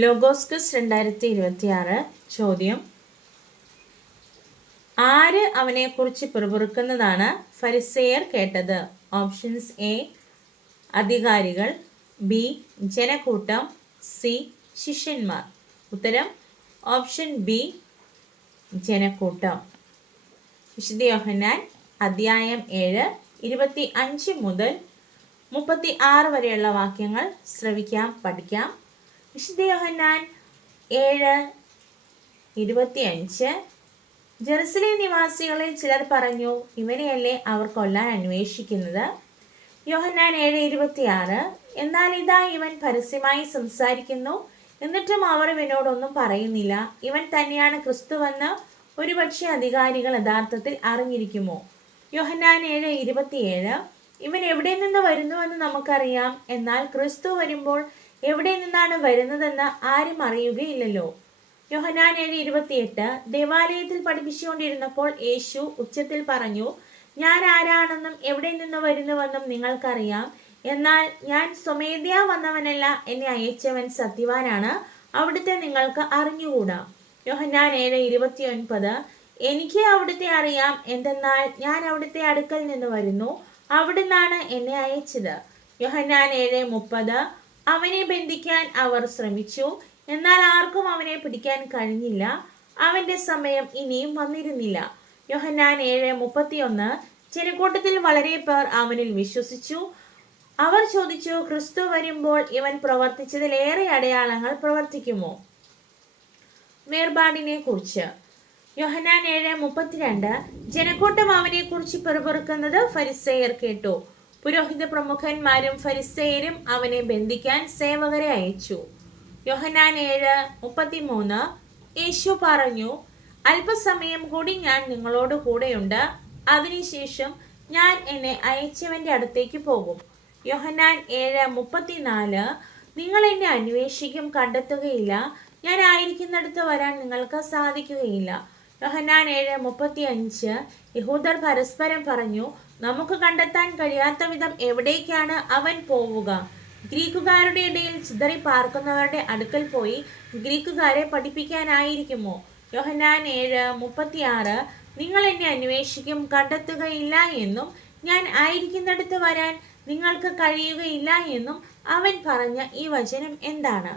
Logos quiz 2026 ചോദ്യം: ആര് അവനെക്കുറിച്ച് പിറുപിറുക്കുന്നതാണ് ഫരിസേയർ കേട്ടത്? ഓപ്ഷൻസ്: എ അധികാരികൾ, ബി ജനക്കൂട്ടം, സി ശിഷ്യന്മാർ. ഉത്തരം ഓപ്ഷൻ ബി ജനക്കൂട്ടം. വിശുദ്ധ യോഹന്നാൻ അധ്യായം 7 25 മുതൽ 36 വരെയുള്ള വാക്യങ്ങൾ ശ്രവിക്കാം, പഠിക്കാം. വിശുദ്ധ യോഹന്നാൻ 7:25 ജെറുസലേം നിവാസികളിൽ ചിലർ പറഞ്ഞു, ഇവനെയല്ലേ അവർ കൊല്ലാൻ അന്വേഷിക്കുന്നത്? യോഹന്നാൻ 7:26 എന്നാൽ ഇതാ ഇവൻ പരസ്യമായി സംസാരിക്കുന്നു, എന്നിട്ടും അവർ ഇവനോടൊന്നും പറയുന്നില്ല. ഇവൻ തന്നെയാണ് ക്രിസ്തുവെന്ന് ഒരുപക്ഷെ അധികാരികൾ യഥാർത്ഥത്തിൽ അറിഞ്ഞിരിക്കുമോ? യോഹന്നാൻ 7:27 ഇവൻ എവിടെ നിന്ന് വരുന്നുവെന്ന് നമുക്കറിയാം, എന്നാൽ ക്രിസ്തു വരുമ്പോൾ എവിടെ നിന്നാണ് വരുന്നതെന്ന് ആരും അറിയുകയില്ലല്ലോ. യോഹന്നാൻ 7:28 ദേവാലയത്തിൽ പഠിപ്പിച്ചുകൊണ്ടിരുന്നപ്പോൾ യേശു ഉച്ചത്തിൽ പറഞ്ഞു, ഞാൻ ആരാണെന്നും എവിടെ നിന്ന് വരുന്നുവെന്നും നിങ്ങൾക്കറിയാം. എന്നാൽ ഞാൻ സ്വമേധയാ വന്നവനല്ല, എന്നെ അയച്ചവൻ സത്യവാനാണ്, അവിടുത്തെ നിങ്ങൾക്ക് അറിഞ്ഞുകൂടാ. യോഹന്നാൻ 7:29 എനിക്ക് അവിടുത്തെ അറിയാം, എന്തെന്നാൽ ഞാൻ അവിടുത്തെ അടുക്കൽ നിന്ന് വരുന്നു, അവിടുന്നാണ് എന്നെ അയച്ചത്. യോഹന്നാൻ 7:30 അവനെ ബന്ധിക്കാൻ അവർ ശ്രമിച്ചു, എന്നാൽ ആർക്കും അവനെ പിടിക്കാൻ കഴിഞ്ഞില്ല, അവന്റെ സമയം ഇനിയും വന്നിരുന്നില്ല. യോഹന്നാൻ 7:31 ജനക്കൂട്ടത്തിൽ വളരെ പേർ അവനിൽ വിശ്വസിച്ചു. അവർ ചോദിച്ചു, ക്രിസ്തു വരുമ്പോൾ ഇവൻ പ്രവർത്തിച്ചതിലേറെ അടയാളങ്ങൾ പ്രവർത്തിക്കുമോ? വേർപാടിനെ കുറിച്ച് യോഹന്നാൻ 7:32 ജനക്കൂട്ടം അവനെ കുറിച്ച് പിറുപിറുക്കുന്നത് ഫരിസേയർ കേട്ടു. പുരോഹിത പ്രമുഖന്മാരും ഫരിസേയരും അവനെ ബന്ധിക്കാൻ സേവകരെ അയച്ചു. യോഹന്നാൻ 7:33 യേശു പറഞ്ഞു, അല്പസമയം കൂടി ഞാൻ നിങ്ങളോട് കൂടെയുണ്ട്, അതിനുശേഷം ഞാൻ എന്നെ അയച്ചവന്റെ അടുത്തേക്ക് പോകും. യോഹന്നാൻ 7:34 നിങ്ങൾ എന്നെ അന്വേഷിക്കും, കണ്ടെത്തുകയില്ല, ഞാൻ ആയിരിക്കുന്നിടത്ത് വരാൻ നിങ്ങൾക്ക് സാധിക്കുകയില്ല. യോഹന്നാൻ 7:35 യഹൂദർ പരസ്പരം പറഞ്ഞു, നമുക്ക് കണ്ടെത്താൻ കഴിയാത്ത വിധം എവിടേക്കാണ് അവൻ പോവുക? ഗ്രീക്കുകാരുടെ ഇടയിൽ ചിതറി പാർക്കുന്നവരുടെ അടുക്കൽ പോയി ഗ്രീക്കുകാരെ പഠിപ്പിക്കാനായിരിക്കുമോ? യോഹന്നാൻ 7:36 നിങ്ങൾ എന്നെ അന്വേഷിക്കും, കണ്ടെത്തുകയില്ല എന്നും ഞാൻ ആയിരിക്കുന്നിടത്ത് വരാൻ നിങ്ങൾക്ക് കഴിയുകയില്ല എന്നും അവൻ പറഞ്ഞ ഈ വചനം എന്താണ്?